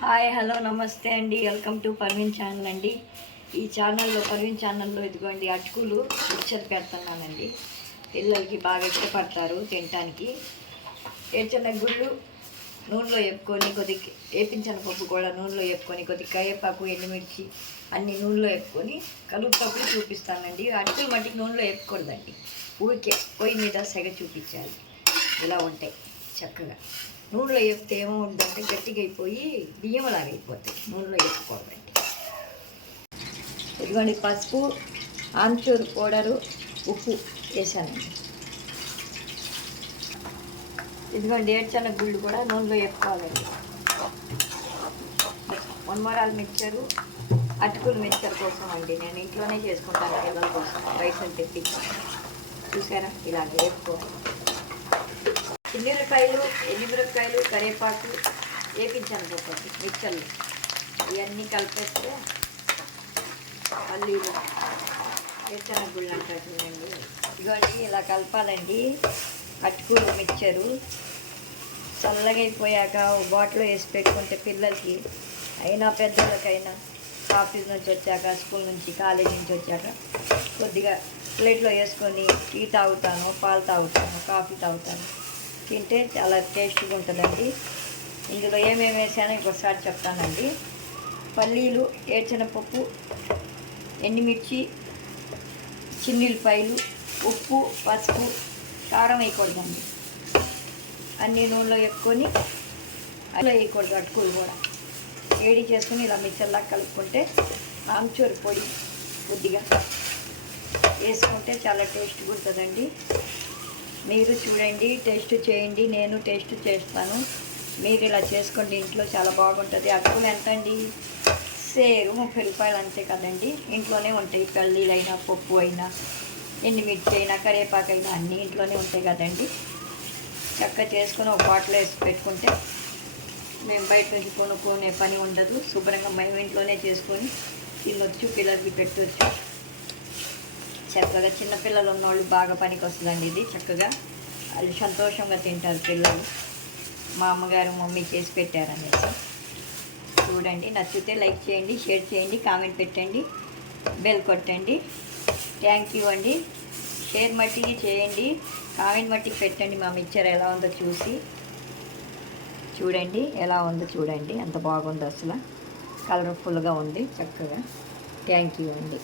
Hi hello నమస్తే అండి. Welcome to Parveen channel అండి. ఈ పర్వీన్ ఛానల్లో ఇదిగోండి అటుకులు మిక్చర్ పెడుతున్నానండి. పిల్లలకి బాగా ఇష్టపడతారు తినడానికి. ఏడ్చిన గుళ్ళు నూనెలో వేపుకొని కొద్దిగా వేపించిన పప్పు కూడా నూనెలో వేపుకొని కొద్దిగా కరివేపాకు ఎండుమిర్చి అన్ని నూనెలో వేపుకొని కలుపుటప్పుడు చూపిస్తానండి. అటుకులు మట్టికి నూనెలో వేపకూడదండి, ఊరికే పొయ్యి మీద సెగ చూపించాలి. ఇలా ఉంటాయి చక్కగా. నూనెలో వేపితే ఏమవుతుందంటే గట్టిగా అయిపోయి బియ్యంలాగా అయిపోతాయి. నూనెలో వేపుకోవాలండి. ఇదిగోండి పసుపు, ఆమ్చూర్ పౌడరు, ఉప్పు వేసానండి. ఇదిగోండి ఏడ్చన గుళ్ళు కూడా నూనెలో వేపుకోవాలండి. వన్మరాలు మిక్చరు, అటుకులు మిక్చర్ కోసం అండి నేను ఇంట్లోనే చేసుకుంటాను పిల్లల కోసం. రైస్ని తెప్పించాను. చూసారా ఇలాగ వేపుకోవాలి. చిన్నిమిరకాయలు, ఎండుమిరపకాయలు, కరివేపాకు వేపించాను ఒకటి మిక్చర్లు. ఇవన్నీ కలిపేస్తే పల్లీలు వేరుశనగ గుళ్ళు అంటారు చూడండి. ఇదిగోండి ఇలా కలపాలండి. అటుకులు మిక్చరు చల్లగా అయిపోయాక బాటిల్లో వేసి పెట్టుకుంటే పిల్లలకి అయినా పెద్దలకైనా ఆఫీస్ నుంచి వచ్చాక, స్కూల్ నుంచి, కాలేజీ నుంచి వచ్చాక కొద్దిగా ప్లేట్లో వేసుకొని టీ తాగుతాను, పాలు తాగుతాను, కాఫీ తాగుతాను. తింటే చాలా టేస్టీగా ఉంటుందండి. ఇందులో ఏమేమి వేసానో ఇంకోసారి చెప్తానండి. పల్లీలు, ఏడ్చనపప్పు, ఎండుమిర్చి, చిన్నుల్లిపాయలు, ఉప్పు, పసుపు, కారం వేయకూడదండి. అన్నీ నూనెలో వేసుకొని అలా వేయకూడదు. అటుకులు కూడా వేడి చేసుకొని ఇలా మిక్సర్లా కలుపుకుంటే ఆమ్చూర్ పొడి కొద్దిగా వేసుకుంటే చాలా టేస్ట్గా ఉంటుందండి. మీరు చూడండి, టేస్ట్ చేయండి. నేను టేస్ట్ చేస్తాను. మీరు ఇలా చేసుకోండి ఇంట్లో, చాలా బాగుంటుంది. అటుకులు ఎంత అండి? సేరు 30 రూపాయలు అంతే కదండి. ఇంట్లోనే ఉంటాయి. పల్లీలైనా, పప్పు అయినా, ఎండుమిర్చి అయినా, కరివేపాకు అయినా అన్నీ ఇంట్లోనే ఉంటాయి కదండి. చక్కగా చేసుకుని ఒక బాటిల్ వేసి పెట్టుకుంటే మేము బయట నుంచి కొనుక్కునే పని ఉండదు. శుభ్రంగా మేము ఇంట్లోనే చేసుకొని తినొచ్చు, పిల్లలకి పెట్టవచ్చు. చక్కగా చిన్నపిల్లలు ఉన్నవాళ్ళు బాగా పనికి వస్తుందండి ఇది. చక్కగా వాళ్ళు సంతోషంగా తింటారు పిల్లలు. మా అమ్మగారు మమ్మీ చేసి పెట్టారనేసి. చూడండి, నచ్చితే లైక్ చేయండి, షేర్ చేయండి, కామెంట్ పెట్టండి, బెల్ కొట్టండి. థ్యాంక్ యూ అండి. షేర్ మట్టికి చేయండి, కామెంట్ మట్టికి పెట్టండి. మా మిక్చర్ ఎలా ఉందో చూసి చూడండి. ఎలా ఉందో చూడండి, ఎంత బాగుందో అసలు. కలర్ఫుల్గా ఉంది చక్కగా. థ్యాంక్ యూ అండి.